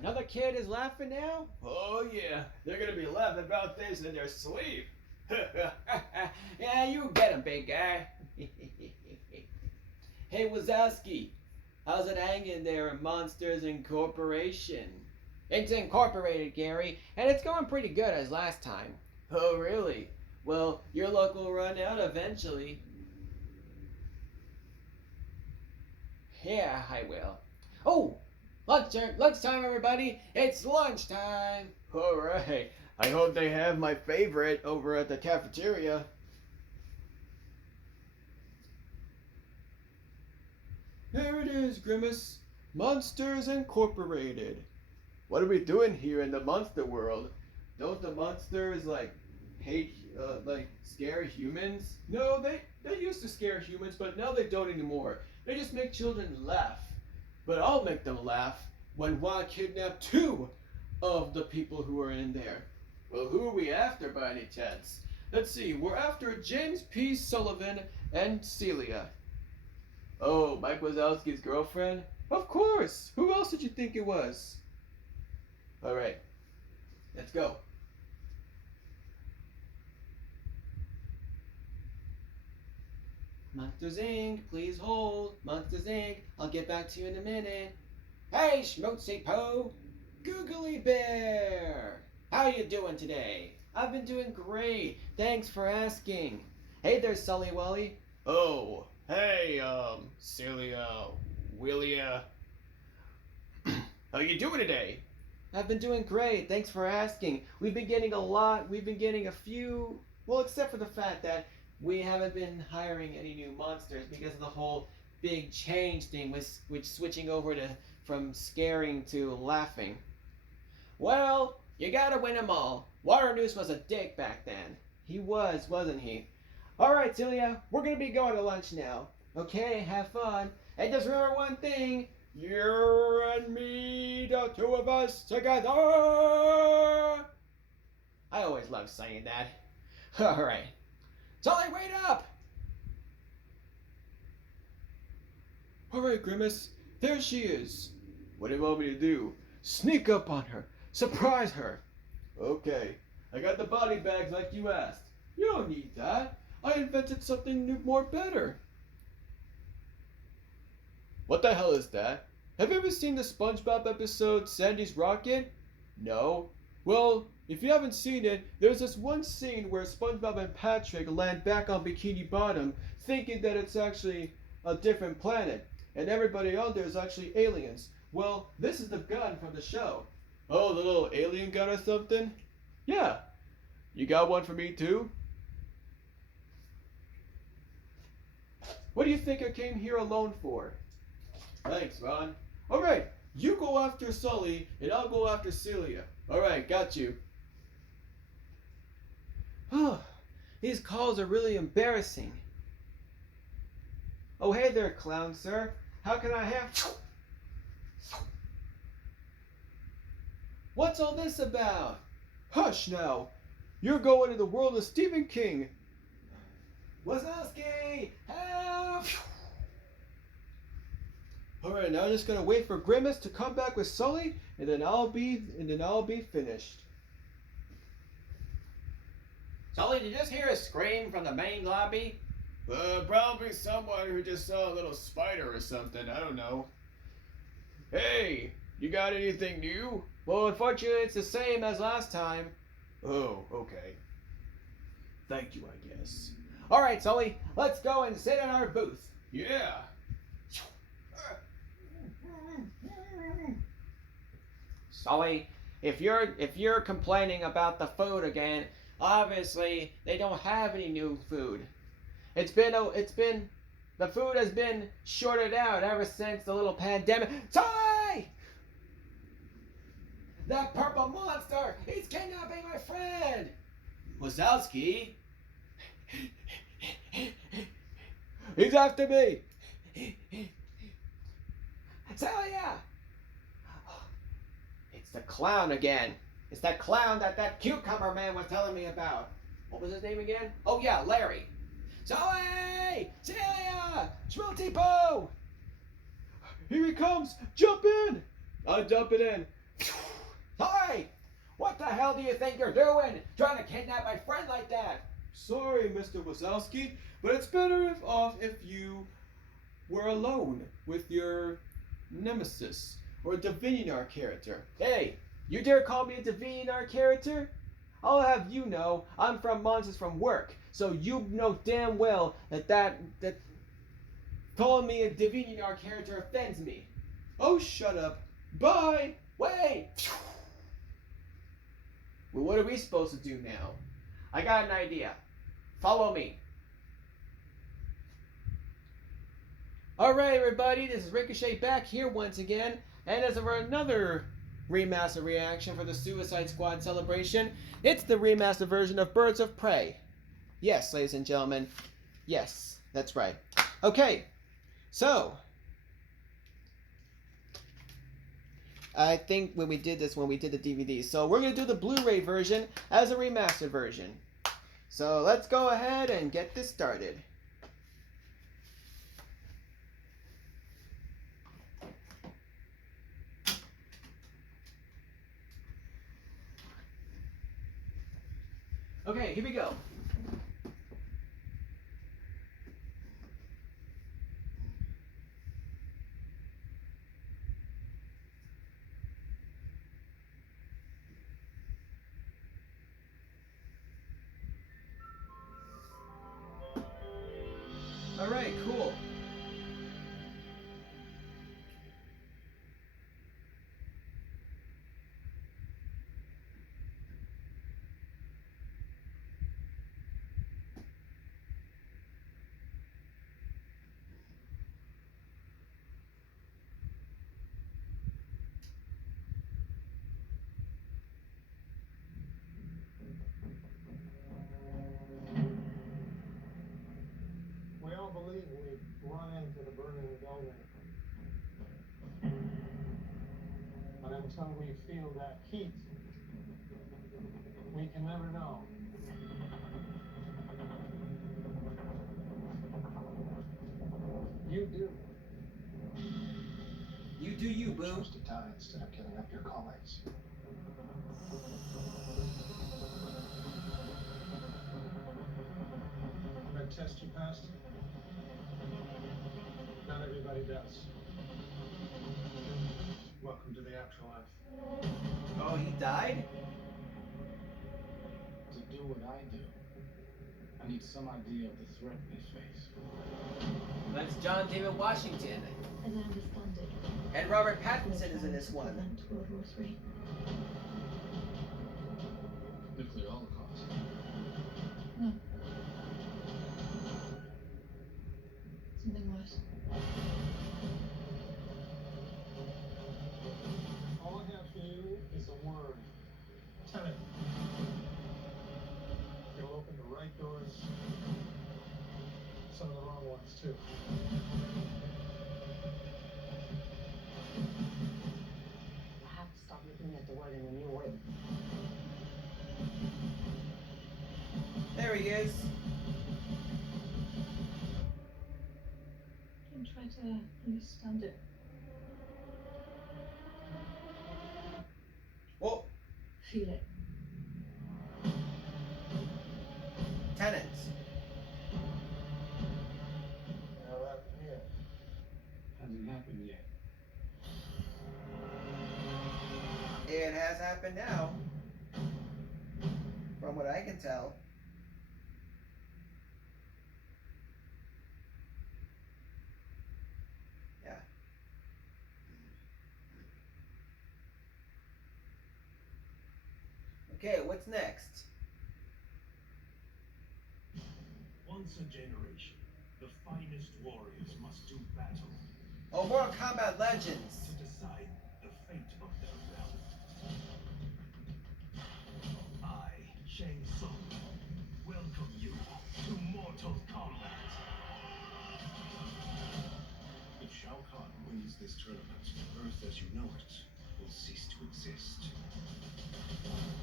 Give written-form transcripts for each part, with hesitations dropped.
Another kid is laughing now? Oh yeah, they're gonna be laughing about this in their sleep. Yeah, you get him, big guy. Hey Wazowski, how's it hanging there in Monsters Incorporation? It's incorporated, Gary, and it's going pretty good as last time. Oh really? Well, your luck will run out eventually. Yeah, I will. Oh, lunchtime, everybody! It's lunchtime. All right. I hope they have my favorite over at the cafeteria. There it is, Grimace. Monsters Incorporated. What are we doing here in the monster world? Don't the monsters scare humans? No, they used to scare humans, but now they don't anymore. They just make children laugh. But I'll make them laugh when I kidnap 2 of the people who are in there. Well, who are we after by any chance? Let's see, we're after James P. Sullivan and Celia. Oh, Mike Wazowski's girlfriend? Of course! Who else did you think it was? Alright, let's go. Monsters Inc., please hold. Monsters Inc., I'll get back to you in a minute. Hey, Schmutzy Poe! Googly Bear! How you doing today? I've been doing great. Thanks for asking. Hey there, Sully Wally. Oh, hey, Celia, Willia. How you doing today? I've been doing great. Thanks for asking. We've been getting a few, well, except for the fact that we haven't been hiring any new monsters because of the whole big change thing with switching over from scaring to laughing. Well, you gotta win them all. Waternoose was a dick back then. He was, wasn't he? Alright, Celia, we're gonna be going to lunch now. Okay, have fun. And just remember one thing. You and me, the 2 of us together. I always love saying that. Alright. Sully, wait up! Alright, Grimace. There she is. What do you want me to do? Sneak up on her. Surprise her. Okay. I got the body bags like you asked. You don't need that. I invented something new, more better. What the hell is that? Have you ever seen the SpongeBob episode Sandy's Rocket? No? Well, if you haven't seen it, there's this one scene where SpongeBob and Patrick land back on Bikini Bottom thinking that it's actually a different planet, and everybody on there is actually aliens. Well, this is the gun from the show. Oh, the little alien gun or something? Yeah. You got one for me too? What do you think I came here alone for? Thanks, Ron. Alright, you go after Sully, and I'll go after Celia. Alright, got you. Oh, these calls are really embarrassing. Oh, hey there, clown sir. How can I have... What's all this about? Hush now. You're going to the world of Stephen King. Wazowski, help! Alright, now I'm just gonna wait for Grimace to come back with Sully, and then I'll be finished. Sully, did you just hear a scream from the main lobby? Probably someone who just saw a little spider or something, I don't know. Hey, you got anything new? Well, unfortunately, it's the same as last time. Oh, okay. Thank you, I guess. Alright, Sully, let's go and sit in our booth. Yeah. Sully, if you're complaining about the food again, obviously they don't have any new food. The food has been shorted out ever since the little pandemic. Sully! That purple monster! He's kidnapping my friend! Wazowski? He's after me! Celia! It's the clown again. It's that clown that cucumber man was telling me about. What was his name again? Oh yeah, Larry. Zoe! Celia! Schmulty Poe! Here he comes! Jump in! I'll dump it in. Hey! What the hell do you think you're doing? Trying to kidnap my friend like that? Sorry, Mr. Wazowski, but it's better off if you were alone with your nemesis or DeviantArt character. Hey, you dare call me a DeviantArt character? I'll have you know I'm from Monsters from Work, so you know damn well that calling me a DeviantArt character offends me. Oh, shut up. Bye. Wait. Well, what are we supposed to do now? I got an idea. Follow me. Alright, everybody, this is Ricochet back here once again, and as for another remaster reaction for the Suicide Squad celebration, it's the remastered version of Birds of Prey. Yes, ladies and gentlemen, yes, that's right. Okay, so I think when we did the DVD, so we're going to do the Blu-ray version as a remastered version. So let's go ahead and get this started. Okay, here we go. Alright, cool. We all believe we've run into the burning building. But until we feel that heat, we can never know. You do. You do you, boo. You chose to die instead of giving up your colleagues. That test you passed? Not everybody does. Welcome to the afterlife. Oh, he died? To do what I do, I need some idea of the threat we face. That's John David Washington. As I understand it, And Robert Pattinson is in this one. prevent World War III. Nuclear holocaust. No. Something worse. All I have for you is a word. Tenet. It'll open the right doors. Some of the wrong ones, too. I have to stop looking at the world in a new way. There he is. Don't try to understand it. Oh, Feel it. Tenet. Now that here. Hasn't happened yet. It has happened now. From what I can tell. Yeah. Okay, what's next? Once a generation, the finest warriors must do battle Oh, Mortal Kombat Legends. to decide the fate of their realm. I, Shang Tsung, welcome you to Mortal Kombat. If Shao Kahn wins this tournament, Earth as you know it will cease to exist.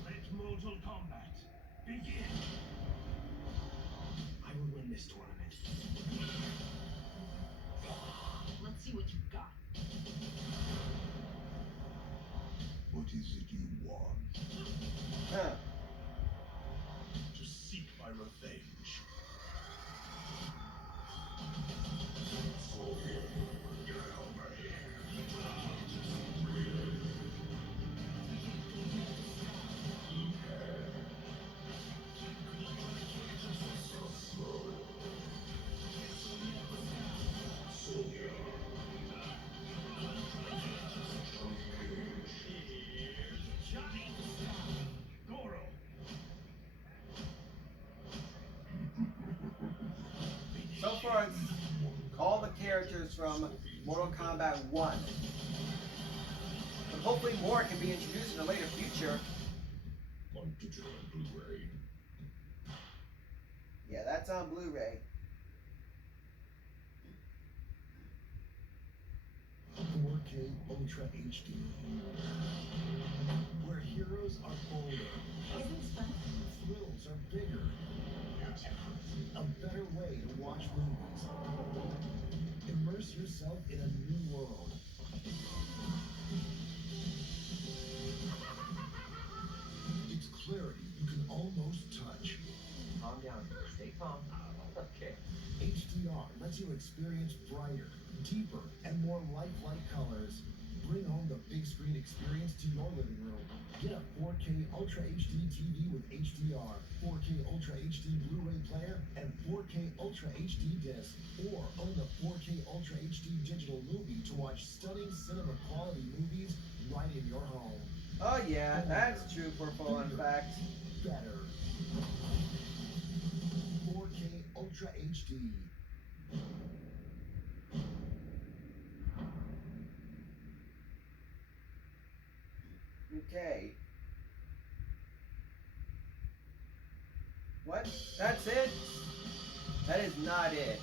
Let Mortal Kombat begin. I will win this tournament. Let's see what you've got. want. Huh. To seek my revenge. Johnny! Goro! So far, it's all the characters from Mortal Kombat 1. But hopefully more can be introduced in a later future. On digital and Blu-ray. Yeah, that's on Blu-ray. 4K Ultra HD. Where heroes are bolder, Isn't it fun? thrills are bigger. A better way to watch movies. Immerse yourself in a new world. It's clarity you can almost touch. Calm down. Stay calm. Okay. HDR lets you experience brighter, deeper, and more lifelike colors. Bring home the big screen experience to your living room. Get a 4K Ultra HD TV with HDR, 4K Ultra HD Blu-ray player, and 4K Ultra HD disc. Or own the 4K Ultra HD digital movie to watch stunning cinema quality movies right in your home. Oh yeah, that's true for full in fact. Better. 4K Ultra HD. Okay. What? That's it? That is not it.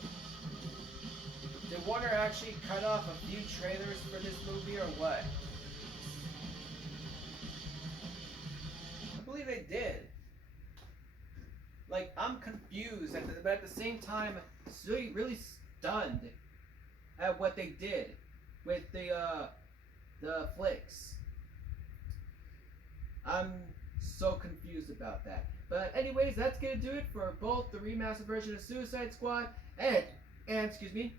Did Warner actually cut off a few trailers for this movie or what? I believe they did. Like, I'm confused, but at the same time, really stunned at what they did with the flicks. I'm so confused about that. But anyways, that's gonna do it for both the remastered version of Suicide Squad and the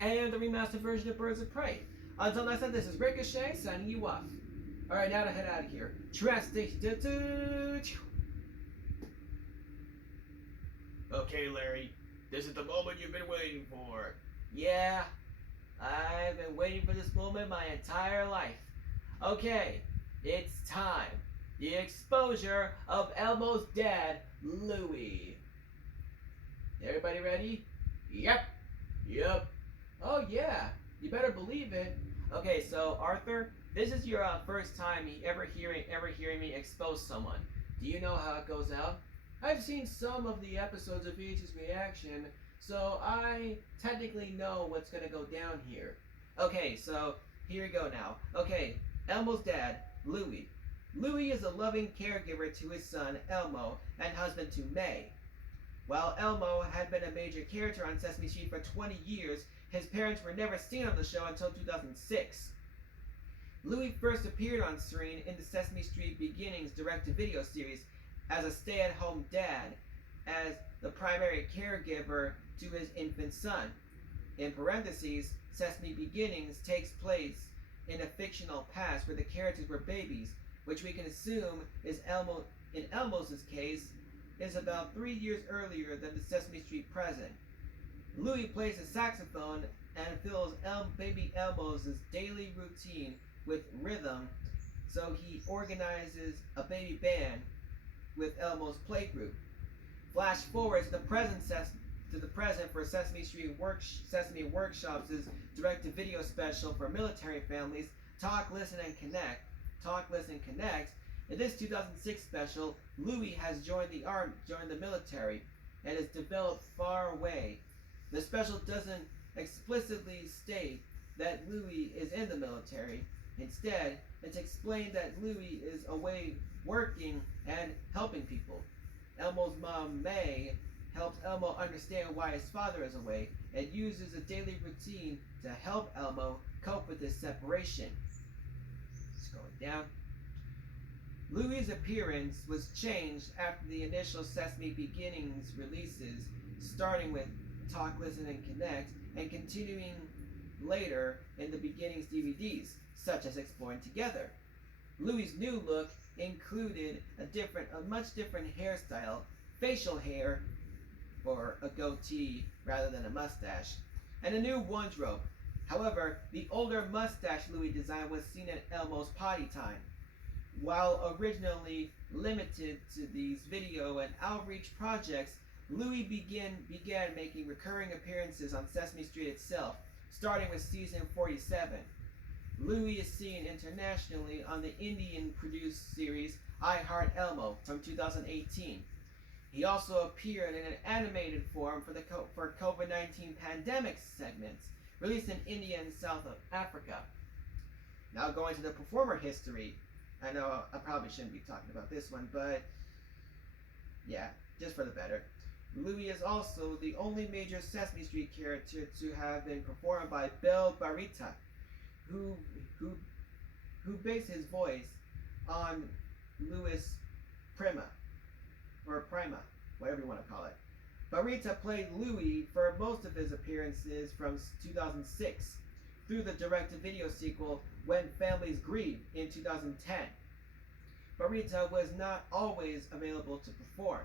remastered version of Birds of Prey. Until next time, this is Ricochet signing you off. Alright, now to head out of here. Okay, Larry, this is the moment you've been waiting for. Yeah, I've been waiting for this moment my entire life. Okay, it's time. The exposure of Elmo's dad, Louie. Everybody ready? Yep. Oh yeah, you better believe it. Okay, so Arthur, this is your first time ever hearing me expose someone. Do you know how it goes out? I've seen some of the episodes of Vich's reaction, so I technically know what's gonna go down here. Okay, so here we go now. Okay, Elmo's dad, Louie. Louie is a loving caregiver to his son, Elmo, and husband to May. While Elmo had been a major character on Sesame Street for 20 years, his parents were never seen on the show until 2006. Louie first appeared on screen in the Sesame Street Beginnings direct-to-video series as a stay-at-home dad, as the primary caregiver to his infant son. In parentheses, Sesame Beginnings takes place in a fictional past where the characters were babies, which we can assume is in Elmo's case, is about 3 years earlier than the Sesame Street present. Louie plays a saxophone and fills baby Elmo's daily routine with rhythm, so he organizes a baby band with Elmo's playgroup. Flash forward to the present for Sesame Street Sesame Workshop's direct-to-video special for military families, Talk, Listen, and Connect. In this 2006 special, Louie has joined the military, and is developed far away. The special doesn't explicitly state that Louie is in the military. Instead, it's explained that Louie is away working and helping people. Elmo's mom, May, helps Elmo understand why his father is away, and uses a daily routine to help Elmo cope with this separation. Scrolling down. Louie's appearance was changed after the initial Sesame Beginnings releases, starting with Talk, Listen, and Connect, and continuing later in the Beginnings DVDs, such as Exploring Together. Louie's new look included a much different hairstyle, facial hair, or a goatee rather than a mustache, and a new wardrobe. However, the older mustache Louie design was seen at Elmo's potty time. While originally limited to these video and outreach projects, Louie began making recurring appearances on Sesame Street itself, starting with season 47. Louie is seen internationally on the Indian-produced series I Heart Elmo from 2018. He also appeared in an animated form for COVID-19 pandemic segments, released in India and South Africa. Now going to the performer history. I know I probably shouldn't be talking about this one, but yeah, just for the better. Louie is also the only major Sesame Street character to have been performed by Bill Barita, who based his voice on Louis Prima, whatever you want to call it. Barita played Louie for most of his appearances from 2006 through the direct-to-video sequel When Families Grieve in 2010. Barita was not always available to perform,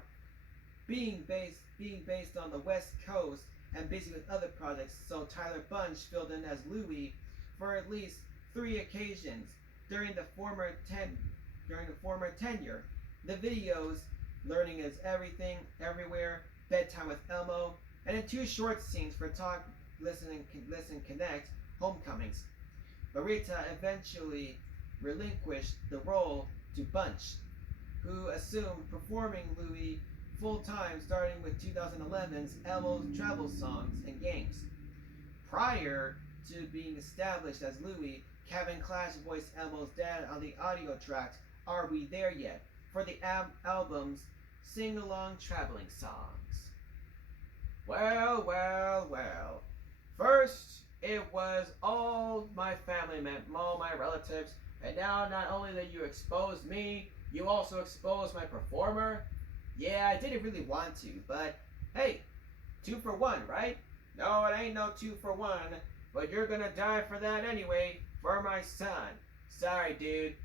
being based on the West Coast and busy with other projects, so Tyler Bunch filled in as Louie for at least 3 occasions during the former tenure. The videos Learning is Everything, Everywhere, Bedtime with Elmo, and in 2 short scenes for Talk, Listen, Connect, Homecomings. Barita eventually relinquished the role to Bunch, who assumed performing Louie full-time starting with 2011's Elmo's Travel Songs and Games. Prior to being established as Louie, Kevin Clash voiced Elmo's dad on the audio track Are We There Yet? For the album's sing-along traveling songs. Well, well, well. First, it was all my family, all my relatives, and now not only did you expose me, you also exposed my performer. Yeah, I didn't really want to, but hey, 2 for 1, right? No, it ain't no 2 for 1, but you're gonna die for that anyway, for my son. Sorry, dude.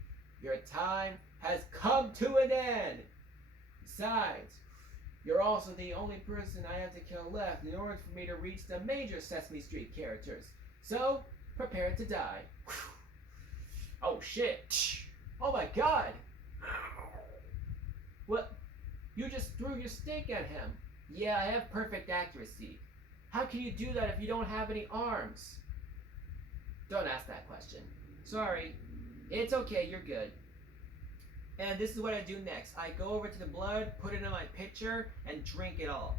Your time has come to an end. Besides, you're also the only person I have to kill left in order for me to reach the major Sesame Street characters. So, prepare to die. Oh shit. Oh my god. What? You just threw your stick at him. Yeah, I have perfect accuracy. How can you do that if you don't have any arms? Don't ask that question. Sorry. It's okay, you're good. And this is what I do next. I go over to the blood, put it in my pitcher, and drink it all.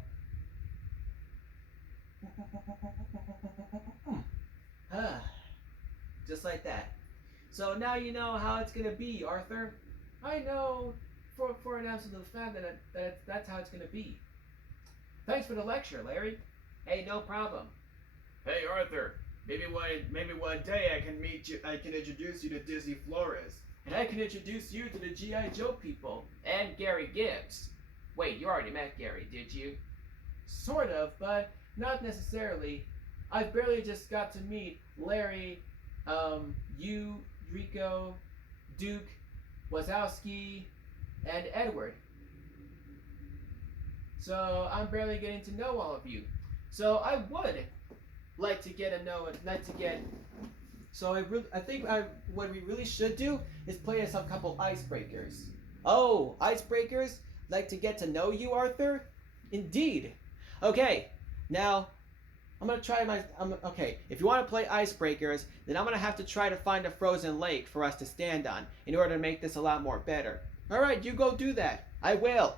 Just like that. So now you know how it's gonna be, Arthur. I know for an absolute fact that that's how it's gonna be. Thanks for the lecture, Larry. Hey, no problem. Hey, Arthur. Maybe one day I can introduce you to Dizzy Flores. And I can introduce you to the G.I. Joe people. And Gary Gibbs. Wait, you already met Gary, did you? Sort of, but not necessarily. I've barely just got to meet Larry, you, Rico, Duke, Wazowski, and Edward. So I'm barely getting to know all of you. So I would like to get to know, so I think what we really should do is play us a couple icebreakers. Oh, icebreakers? Like to get to know you, Arthur? Indeed. Okay, now I'm gonna try okay, if you want to play icebreakers, then I'm gonna have to try to find a frozen lake for us to stand on in order to make this a lot more better. Alright, you go do that. I will.